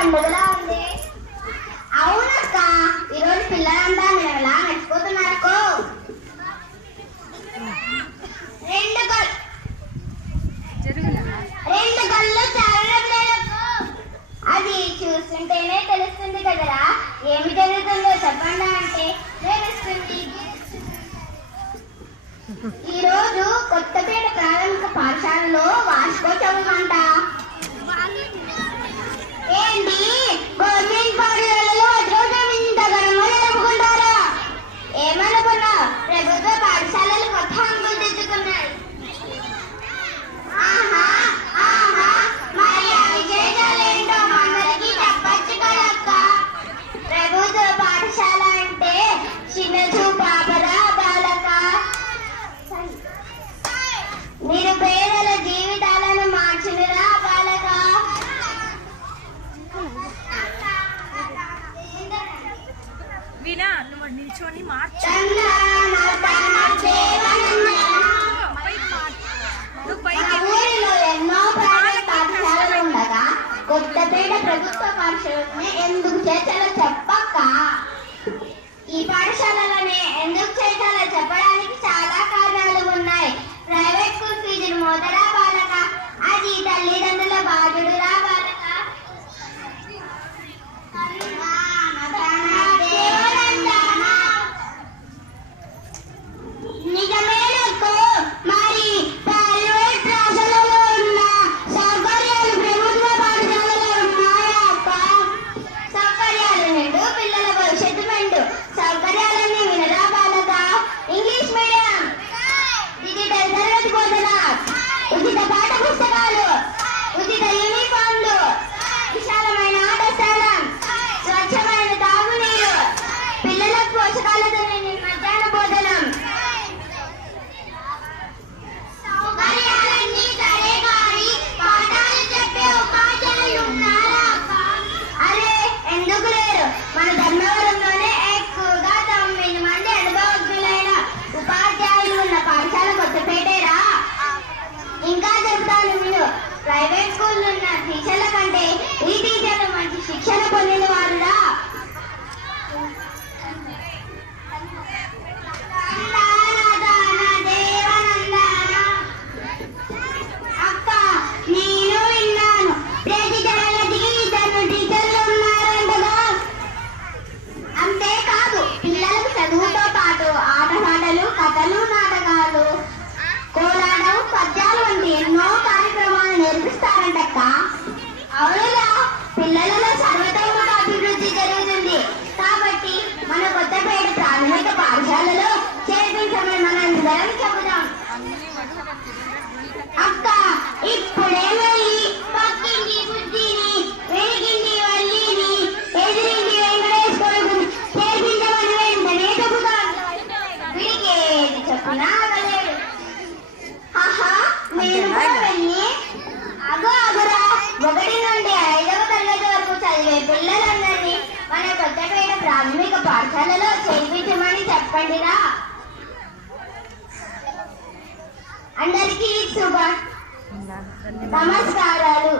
పండుగలా ఉంది. అవునక్క, ఈరోజు పిల్లలంతా మీరు ఎలా నడిచిపోతున్నారక్కో. రెండు కళ్ళు చాలడం లేదక్కో. అది చూస్తుంటేనే తెలుస్తుంది కదరా ఏమి జరుగుతుందో. చెప్పండి అంటే తెలుస్తుంది. ఈరోజు కొత్తపేట ప్రాథమిక పాఠశాలలో వార్షికోత్సవం అంట. ఏంటి గవర్నమెంట్ పాఠశాలలో అద్భుతం ఇంత ఘనంగా జరుపుకుంటారా? ఏమనుకున్నా, ప్రభుత్వ పాఠశాలలు కొత్త హంగులు తెచ్చుకున్నాయి. ఆహా ఆహా, మరి ఆ విశేషాలు ఏంటో అందరికీ చెప్పచ్చు కదక్క. ప్రభుత్వ పాఠశాల అంటే చిన్న చూపాపరా బాలక. నిరుపేదల జీవితాలను మార్చినరా బాలక. వినా నువ్వు నిల్చొని ఊరిలో ఎన్నో ప్రైవేట్ పాఠశాలలు ఉండగా కొత్తపేట ప్రభుత్వ పాఠశాలని ఎందుకు చేర్చాలో చెప్పక్క. ఈ పాఠశాలలోనే ఎందుకు చేర్చాలో చెప్పడానికి చాలా కారణాలు ఉన్నాయి. ప్రైవేట్ స్కూల్ ఫీజులు మోతరా బాలక. అది తల్లిదండ్రుల బాధ్యుడురా బాలక. నిజమేనక్కో, మరి ప్రైవేట్ పాఠశాలలో ఉన్న సౌకర్యాలు ప్రభుత్వ పాఠశాలలో ఉన్నాయా అక్క? సౌకర్యాలు నిండు పిల్లల భవిష్యత్తు మెండు. సౌకర్యాలన్నీ వినరా బాలక. ఇంగ్లీష్ మీడియం, డిజిటల్ తరగతి బోధన, ఉచిత పాఠ పుస్తకాలు, ఉచిత యూనిఫామ్లు, విశాలమైన ఆట స్థలం, స్వచ్ఛమైన తాగునీరు, పిల్లలకు పోషకాలతో నిండిన మధ్యాహ్న భోజనం. సౌకర్యాలన్నీ సరే కానీ పాఠాలు చెప్పే ఉపాధ్యాయులు ఉన్నారా అక్క? అరే ఎందుకు లేరు? మన ధర్మవరంలోనే ఎక్కువగా 9 మంది అనుభవజ్ఞులైన ఉపాధ్యాయులు ఉన్న పాఠశాల కొత్తపేటేరా. ఇంకా చెప్తాను విను. ప్రైవేట్ స్కూల్ ఉన్న టీచర్ల కంటే ఈ టీచర్లు మంచి శిక్షణ పొందిన వారురా. అక్క, నేను విన్నాను ప్రతి తరగతికి 2 టీచర్లు ఉన్నారంటగా. అంతేకాదు పిల్లలకు చదువుతో పాటు ఆటపాటలు, కథలు, నాటకాలు, కోలాటం, పద్యాలు వంటి ఎన్నో కార్యక్రమాలు నేర్పిస్తారంటక్క. అవునురా, పిల్లలలో సర్వతోముఖ అభివృద్ధి జరుగుతుంది. కాబట్టి మన కొత్తపేట ప్రాథమిక పాఠశాలలో చేర్పించమని మనందరం చెబుదాం. అక్క, ఇప్పుడే వెళ్ళి పక్కింటి బుద్ధిని, వెనుకింటి వల్లిని, ఎదురింటి వెంకటేశ్వరుడు చేర్పించమని వెంటనే చెబుతాం. వీడికి ఏది చెప్పినా అవ్వలేడు. ఆహా, నేను కూడా వెళ్ళి అగురా 1 నుండి 5వ తరగతి వరకు చదివే పిల్లలందరినీ మన కొత్తపేట ప్రాథమిక పాఠశాలలో చేర్పించమని చెప్పండిరా. అందరికీ నమస్కారాలు.